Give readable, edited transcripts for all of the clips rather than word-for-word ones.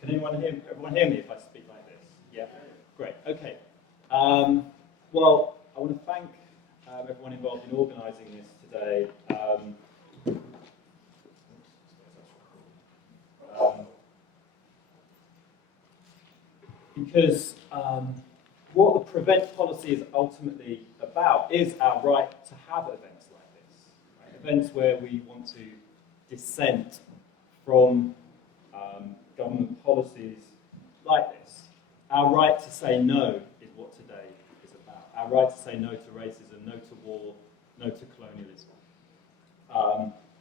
Can everyone hear me if I speak like this? Yeah? Great, okay. Well, I want to thank everyone involved in organising this today. Because what the prevent policy is ultimately about is our right to have events like this. Right? Events where we want to dissent from government policies like this. Our right to say no is what today is about. Our right to say no to racism, no to war, no to colonialism.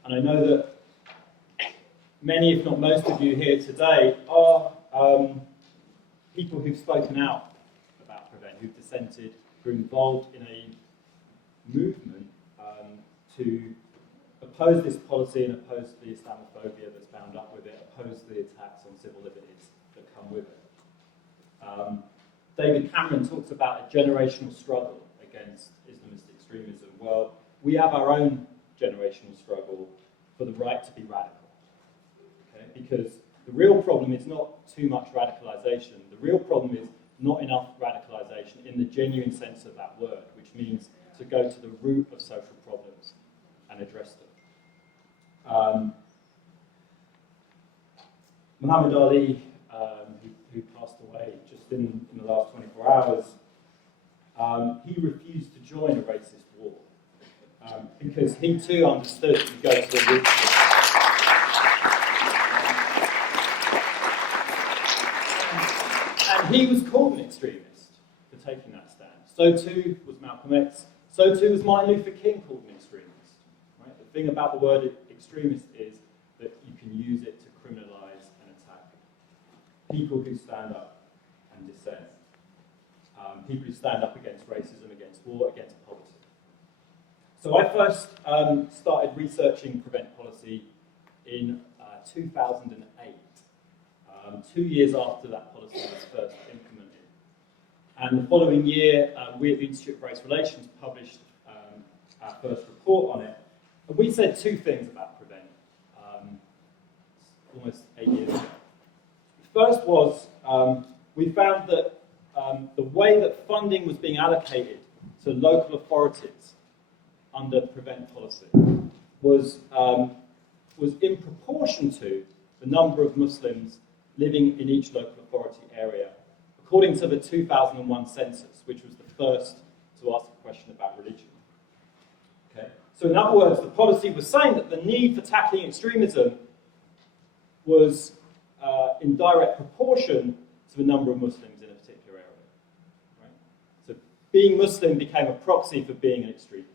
And I know that many, if not most of you here today are people who've spoken out about Prevent, who've dissented, who are involved in a movement to oppose this policy and oppose the Islamophobia that's bound up with it, oppose the attacks on civil liberties that come with it. David Cameron talks about a generational struggle against Islamist extremism. Well, we have our own generational struggle for the right to be radical. Okay? Because the real problem is not too much radicalisation. The real problem is not enough radicalisation in the genuine sense of that word, which means to go to the root of social problems and address them. Muhammad Ali, who passed away just in the last 24 hours, he refused to join a racist war because he too understood to go to the root of it. And he was called an extremist for taking that stand. So too was Malcolm X. So too was Martin Luther King called an extremist. Right? The thing about the word extremist is that you can use it to criminalise and attack people who stand up and dissent. People who stand up against racism, against war, against poverty. So I first started researching Prevent policy in 2008, 2 years after that policy was first implemented. And the following year, we at the Institute of Race Relations published our first report on it. And we said two things about Prevent almost 8 years ago. The first was we found that the way that funding was being allocated to local authorities under Prevent policy was in proportion to the number of Muslims living in each local authority area, according to the 2001 census, which was the first to ask a question about religion. Okay? So in other words, the policy was saying that the need for tackling extremism was in direct proportion to the number of Muslims in a particular area. Right? So being Muslim became a proxy for being an extremist.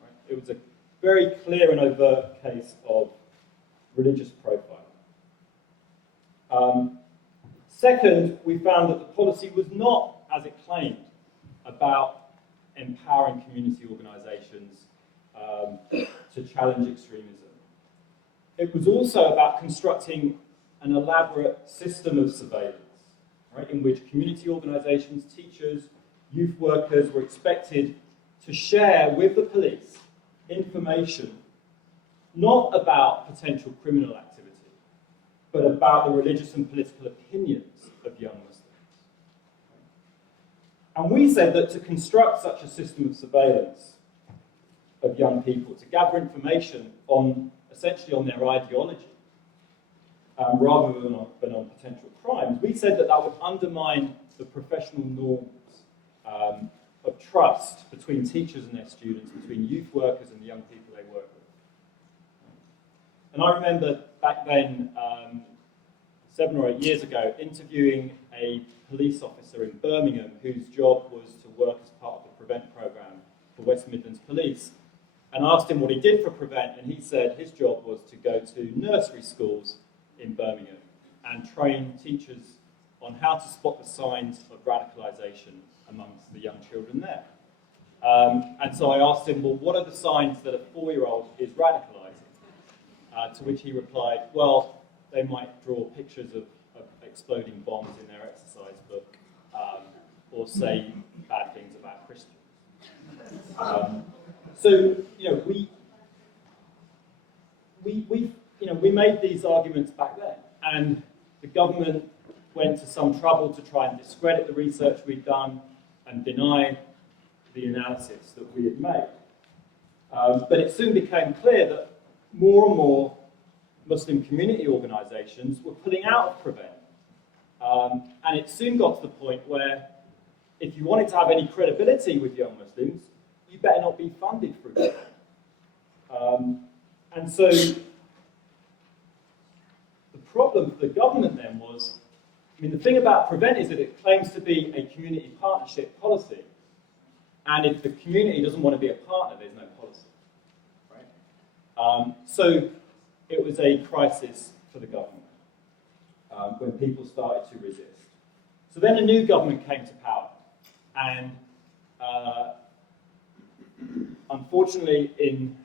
Right? It was a very clear and overt case of religious profiling. Second, we found that the policy was not, as it claimed, about empowering community organisations to challenge extremism. It was also about constructing an elaborate system of surveillance, right, in which community organisations, teachers, youth workers were expected to share with the police information not about potential criminal activity, but about the religious and political opinions of young Muslims. And we said that to construct such a system of surveillance of young people, to gather information essentially on their ideology, rather than on potential crimes, we said that that would undermine the professional norms of trust between teachers and their students, between youth workers and the young people they work with. And I remember back then, 7 or 8 years ago, interviewing a police officer in Birmingham whose job was to work as part of the Prevent programme for West Midlands Police. And I asked him what he did for Prevent, and he said his job was to go to nursery schools in Birmingham and train teachers on how to spot the signs of radicalisation amongst the young children there. And so I asked him, well, what are the signs that a 4-year-old is radicalising? To which he replied, well, they might draw pictures of exploding bombs in their exercise book, or say bad things about Christians. So, you know, we we made these arguments back then, and the government went to some trouble to try and discredit the research we'd done and deny the analysis that we had made. But it soon became clear that more and more Muslim community organisations were pulling out of Prevent. And it soon got to the point where if you wanted to have any credibility with young Muslims, you better not be funded through Prevent. And so the problem for the government then was, the thing about Prevent is that it claims to be a community partnership policy. And if the community doesn't want to be a partner, there's no policy. Right? So it was a crisis for the government when people started to resist. So then a new government came to power. And unfortunately, in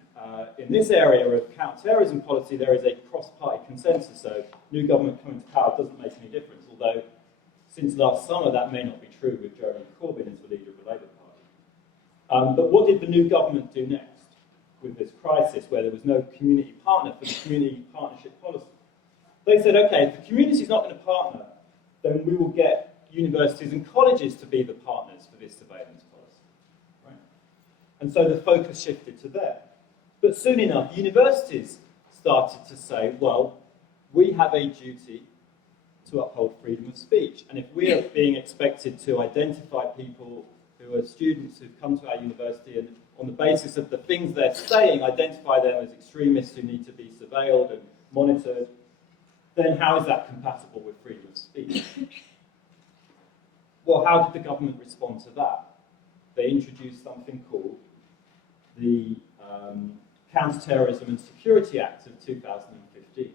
this area of counter-terrorism policy, there is a cross-party consensus. So new government coming to power doesn't make any difference. Although, since last summer, that may not be true with Jeremy Corbyn as the leader of the Labour Party. But what did the new government do next with this crisis where there was no community partner for the community partnership policy? They said, okay, if the community is not going to partner, then we will get universities and colleges to be the partners for this surveillance policy. Right? And so the focus shifted to there. But soon enough, universities started to say, well, we have a duty to uphold freedom of speech. And if we are being expected to identify people who are students who've come to our university and on the basis of the things they're saying, identify them as extremists who need to be surveilled and monitored, then how is that compatible with freedom of speech? Well, how did the government respond to that? They introduced something called the Counter-Terrorism and Security Act of 2015,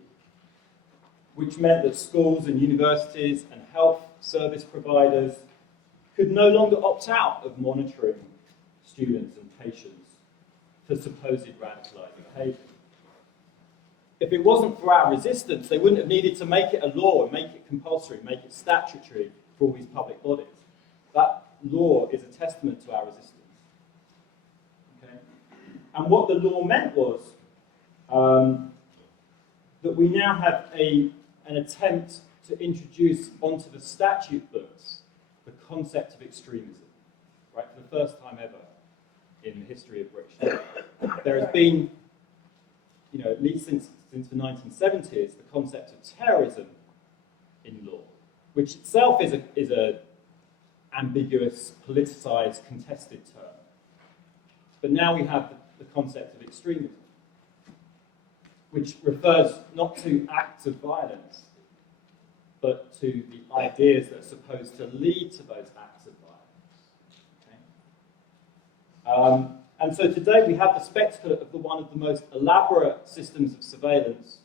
which meant that schools and universities and health service providers could no longer opt out of monitoring students and patients for supposed radicalised behaviour. If it wasn't for our resistance, they wouldn't have needed to make it a law and make it compulsory, make it statutory for all these public bodies. That law is a testament to our resistance. Okay? And what the law meant was that we now have an attempt to introduce onto the statute books the concept of extremism, right, for the first time ever in the history of British life. There has been, at least since the 1970s, the concept of terrorism in law, which itself is a ambiguous, politicised, contested term. But now we have the concept of extremism, which refers not to acts of violence, but to the ideas that are supposed to lead to those acts of violence. Okay? And so today we have the spectacle of one of the most elaborate systems of surveillance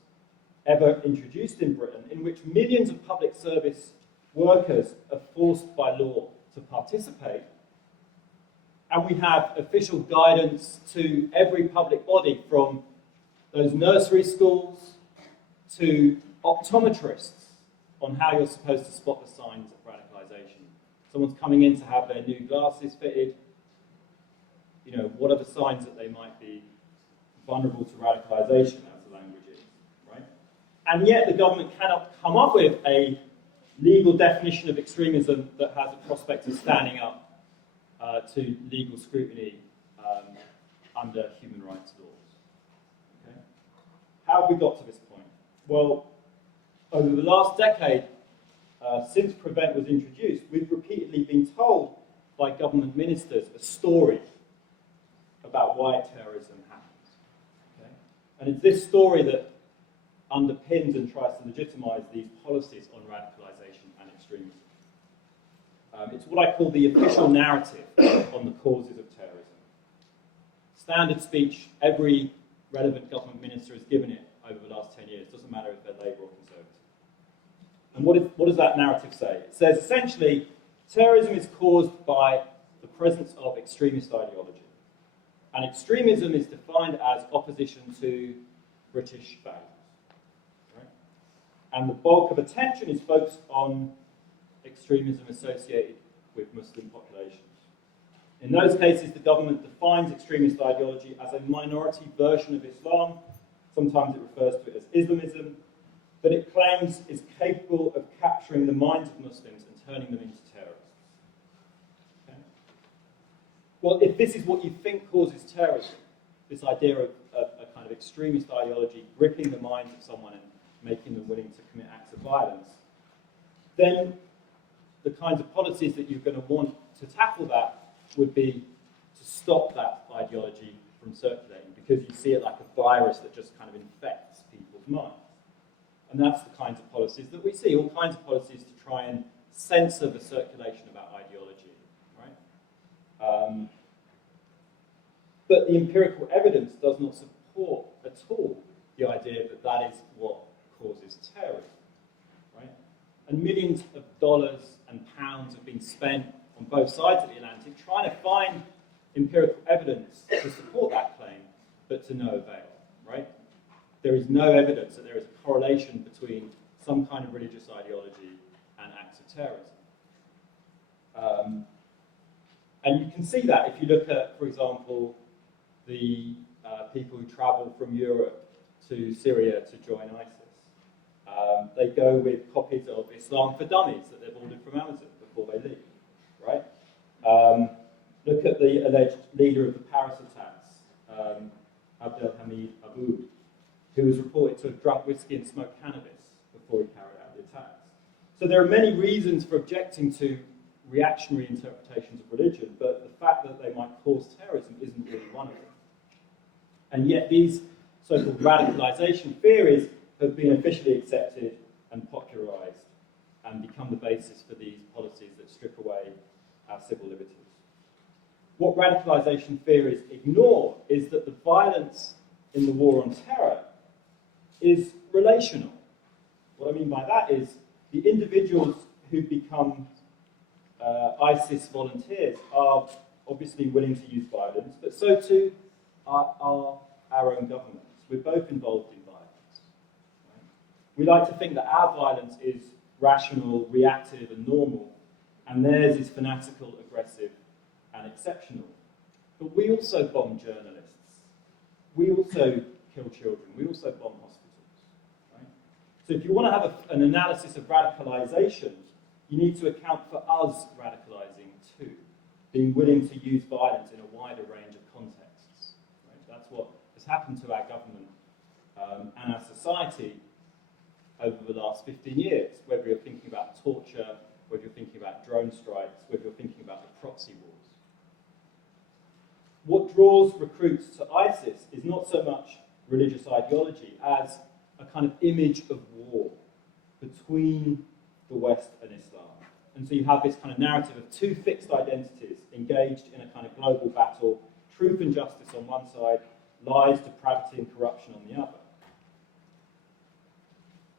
ever introduced in Britain, in which millions of public service workers are forced by law to participate. And we have official guidance to every public body, from those nursery schools to optometrists, on how you're supposed to spot the signs of radicalisation. Someone's coming in to have their new glasses fitted. What are the signs that they might be vulnerable to radicalisation, as the language is, right? And yet the government cannot come up with a legal definition of extremism that has a prospect of standing up to legal scrutiny under human rights laws. Okay? How have we got to this point? Well, over the last decade, since Prevent was introduced, we've repeatedly been told by government ministers a story about why terrorism happens. Okay? And it's this story that underpins and tries to legitimise these policies on radicalisation and extremism. It's what I call the official narrative on the causes of terrorism. Standard speech, every relevant government minister has given it over the last 10 years. Doesn't matter if they're Labour or Conservative. And what does that narrative say? It says essentially, terrorism is caused by the presence of extremist ideology. And extremism is defined as opposition to British values. Right? And the bulk of attention is focused on extremism associated with Muslim populations. In those cases, the government defines extremist ideology as a minority version of Islam, Sometimes it refers to it as Islamism, that it claims is capable of capturing the minds of Muslims and turning them into terrorists. Okay? Well, if this is what you think causes terrorism, this idea of a kind of extremist ideology gripping the minds of someone and making them willing to commit acts of violence, then the kinds of policies that you're going to want to tackle that would be to stop that ideology from circulating, because you see it like a virus that just kind of infects people's minds. And that's the kinds of policies that we see, all kinds of policies to try and censor the circulation of our ideology, right? But the empirical evidence does not support at all the idea that that is what causes terrorism, right? And millions of dollars and pounds have been spent on both sides of the Atlantic trying to find empirical evidence to support that claim, but to no avail, right? There is no evidence that there is a correlation between some kind of religious ideology and acts of terrorism. And you can see that if you look at, for example, the people who travel from Europe to Syria to join ISIS. They go with copies of Islam for Dummies that they've ordered from Amazon before they leave, right? Look at the alleged leader of the Paris attacks, Abdelhamid Aboud, who was reported to have drunk whiskey and smoked cannabis before he carried out the attacks. So there are many reasons for objecting to reactionary interpretations of religion, but the fact that they might cause terrorism isn't really one of them. And yet these so-called radicalization theories have been officially accepted and popularized and become the basis for these policies that strip away our civil liberties. What radicalization theories ignore is that the violence in the war on terror is relational. What I mean by that is the individuals who become ISIS volunteers are obviously willing to use violence, but so too are our own governments. We're both involved in violence. Right? We like to think that our violence is rational, reactive, and normal, and theirs is fanatical, aggressive, and exceptional. But we also bomb journalists. We also kill children. We also bomb hospitals. Right? So if you want to have an analysis of radicalization, you need to account for us radicalizing too, being willing to use violence in a wider range of contexts. Right? That's what has happened to our government and our society over the last 15 years, whether you're thinking about torture, whether you're thinking about drone strikes, whether you're thinking about the proxy wars. What draws recruits to ISIS is not so much religious ideology as a kind of image of war between the West and Islam. And so you have this kind of narrative of two fixed identities engaged in a kind of global battle, truth and justice on one side, lies, depravity and corruption on the other.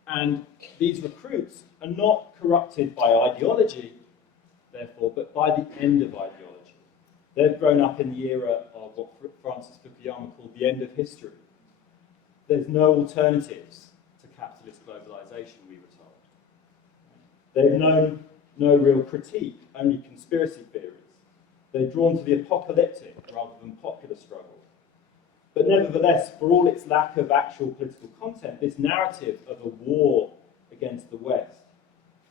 And these recruits are not corrupted by ideology, therefore, but by the end of ideology. They've grown up in the era of what Francis Fukuyama called the end of history. There's no alternatives to capitalist globalization, we were told. They've known no real critique, only conspiracy theories. They're drawn to the apocalyptic rather than popular struggle. But nevertheless, for all its lack of actual political content, this narrative of a war against the West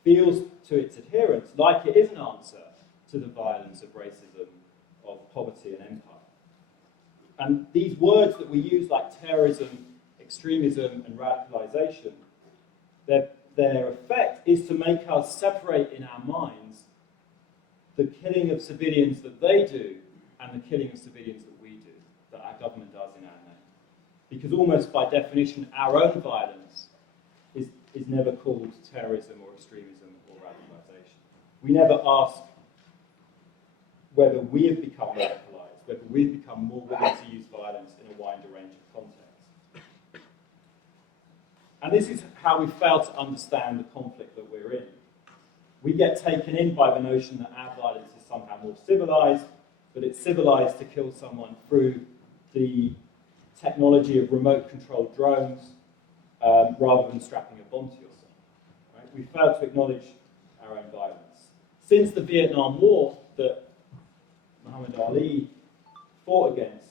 feels to its adherents like it is an answer to the violence of racism, of poverty and empire. And these words that we use like terrorism, extremism and radicalization, their effect is to make us separate in our minds the killing of civilians that they do and the killing of civilians that we do, that our government does in our name. Because almost by definition, our own violence is never called terrorism or extremism or radicalization. We never ask whether we have become radicalized, whether we've become more willing to use violence in a wider range of contexts. And this is how we fail to understand the conflict that we're in. We get taken in by the notion that our violence is somehow more civilized, but it's civilized to kill someone through the technology of remote-controlled drones rather than strapping a bomb to yourself. Right? We fail to acknowledge our own violence. Since the Vietnam War that Muhammad Ali fought against,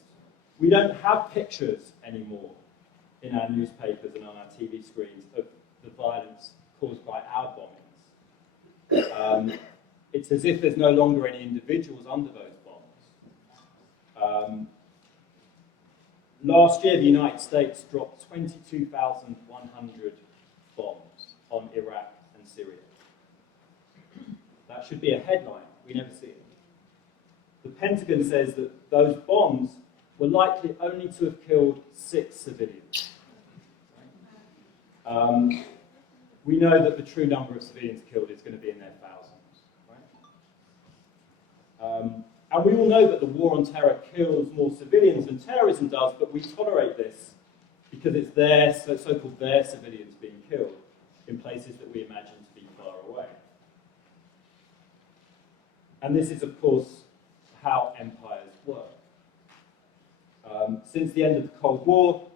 we don't have pictures anymore in our newspapers and on our TV screens of the violence caused by our bombings. It's as if there's no longer any individuals under those bombs. Last year, the United States dropped 22,100 bombs on Iraq and Syria. That should be a headline. We never see it. The Pentagon says that those bombs were likely only to have killed 6 civilians. We know that the true number of civilians killed is going to be in their thousands. Right? And we all know that the war on terror kills more civilians than terrorism does, but we tolerate this because it's their so-called their civilians being killed in places that we imagine to be far away. And this is, of course, how empires work. Since the end of the Cold War,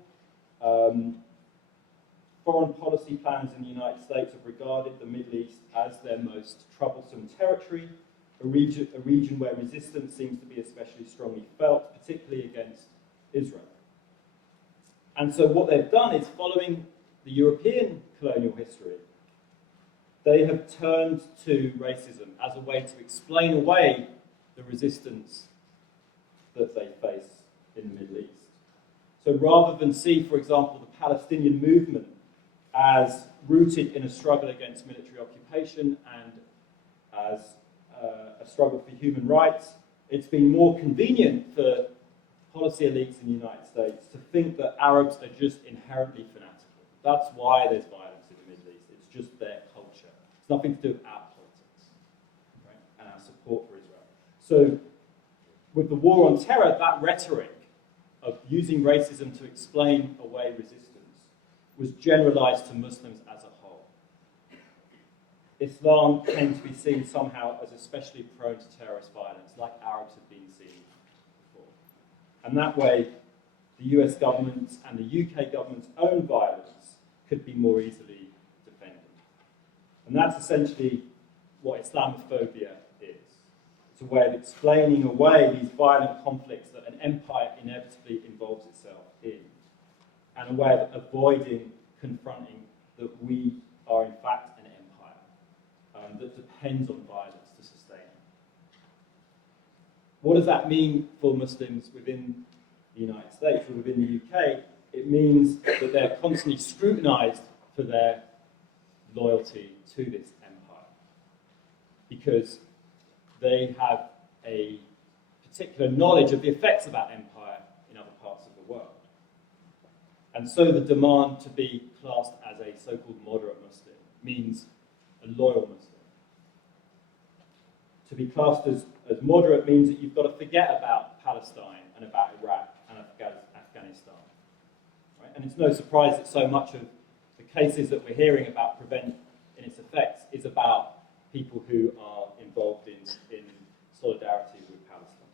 foreign policy plans in the United States have regarded the Middle East as their most troublesome territory, a region where resistance seems to be especially strongly felt, particularly against Israel. And so what they've done is, following the European colonial history, they have turned to racism as a way to explain away the resistance that they face in the Middle East. So rather than see, for example, the Palestinian movement as rooted in a struggle against military occupation and as a struggle for human rights, it's been more convenient for policy elites in the United States to think that Arabs are just inherently fanatical. That's why there's violence in the Middle East. It's just their culture. It's nothing to do with our politics, right? And our support for Israel. So with the war on terror, that rhetoric of using racism to explain away resistance was generalized to Muslims as a whole. Islam came to be seen somehow as especially prone to terrorist violence, like Arabs had been seen before. And that way, the US government's and the UK government's own violence could be more easily defended. And that's essentially what Islamophobia is. It's a way of explaining away these violent conflicts that an empire inevitably involves itself in, and a way of avoiding confronting that we are in fact an empire that depends on violence to sustain it. What does that mean for Muslims within the United States or within the UK? It means that they're constantly scrutinized for their loyalty to this empire, because they have a particular knowledge of the effects of that empire in other parts of the world. And so the demand to be classed as a so-called moderate Muslim means a loyal Muslim. To be classed as moderate means that you've got to forget about Palestine and about Iraq and Afghanistan. Right? And it's no surprise that so much of the cases that we're hearing about Prevent in its effects is about people who are involved in solidarity with Palestine.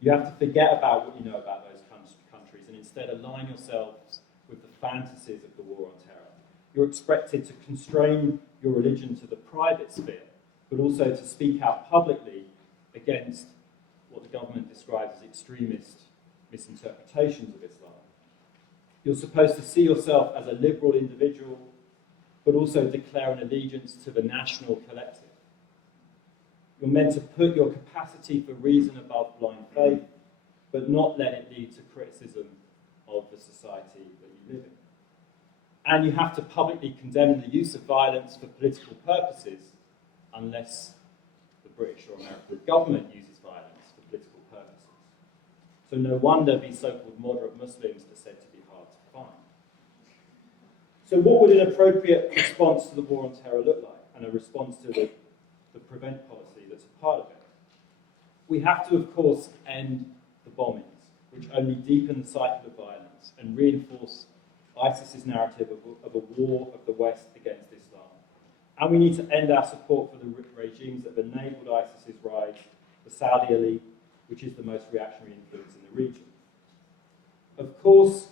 You have to forget about what you know about those countries and instead align yourselves with the fantasies of the war on terror. You're expected to constrain your religion to the private sphere, but also to speak out publicly against what the government describes as extremist misinterpretations of Islam. You're supposed to see yourself as a liberal individual, but also declare an allegiance to the national collective. You're meant to put your capacity for reason above blind faith, but not let it lead to criticism of the society that you live in. And you have to publicly condemn the use of violence for political purposes, unless the British or American government uses violence for political purposes. So no wonder these so-called moderate Muslims are said to be hard to find. So what would an appropriate response to the war on terror look like, and a response to the Prevent policy that's a part of it? We have to, of course, end the bombings, which only deepen the cycle of violence and reinforce ISIS's narrative of a war of the West against Islam. And we need to end our support for the regimes that have enabled ISIS's rise, the Saudi elite, which is the most reactionary influence in the region. Of course,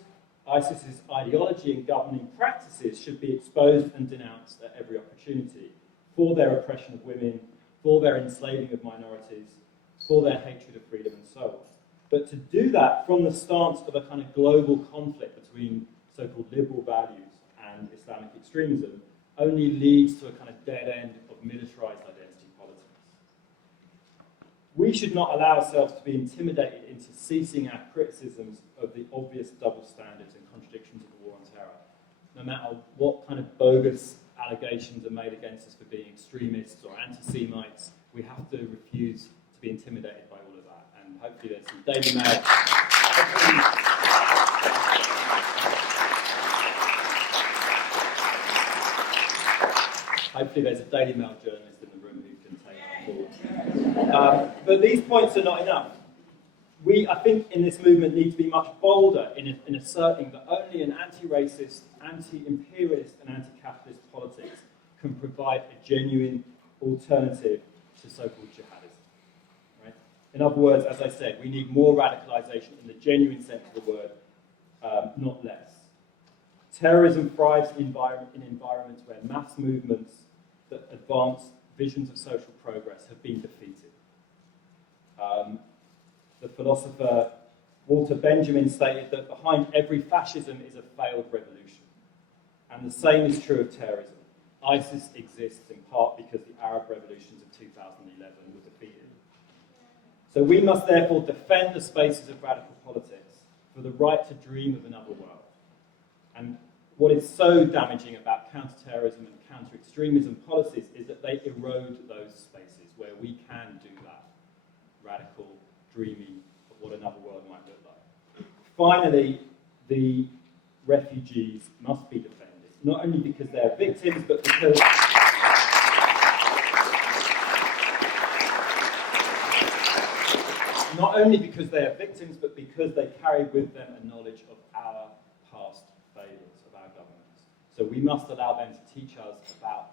ISIS's ideology and governing practices should be exposed and denounced at every opportunity for their oppression of women, for their enslaving of minorities, for their hatred of freedom, and so on. But to do that from the stance of a kind of global conflict between so-called liberal values and Islamic extremism only leads to a kind of dead end of militarized identity politics. We should not allow ourselves to be intimidated into ceasing our criticisms of the obvious double standards and contradictions of the war on terror, no matter what kind of bogus allegations are made against us for being extremists or anti-Semites. We have to refuse to be intimidated by all of that. And hopefully there's some Daily Mail. Hopefully there's a Daily Mail journalist in the room who can take that forward. But these points are not enough. We, I think, in this movement need to be much bolder in asserting that only an anti-racist, anti-imperialist and anti-capitalist politics can provide a genuine alternative to so-called jihadism. Right? In other words, as I said, we need more radicalization in the genuine sense of the word, not less. Terrorism thrives in environments where mass movements that advance visions of social progress have been defeated. The philosopher Walter Benjamin stated that behind every fascism is a failed revolution. And the same is true of terrorism. ISIS exists in part because the Arab revolutions of 2011 were defeated. So we must therefore defend the spaces of radical politics for the right to dream of another world. And what is so damaging about counter-terrorism and counter-extremism policies is that they erode those spaces where we can do that radical dreaming of what another world might look like. Finally, the refugees must be defended, not only because they're victims, but because they carry with them a knowledge of our past failures, of our governments. So we must allow them to teach us about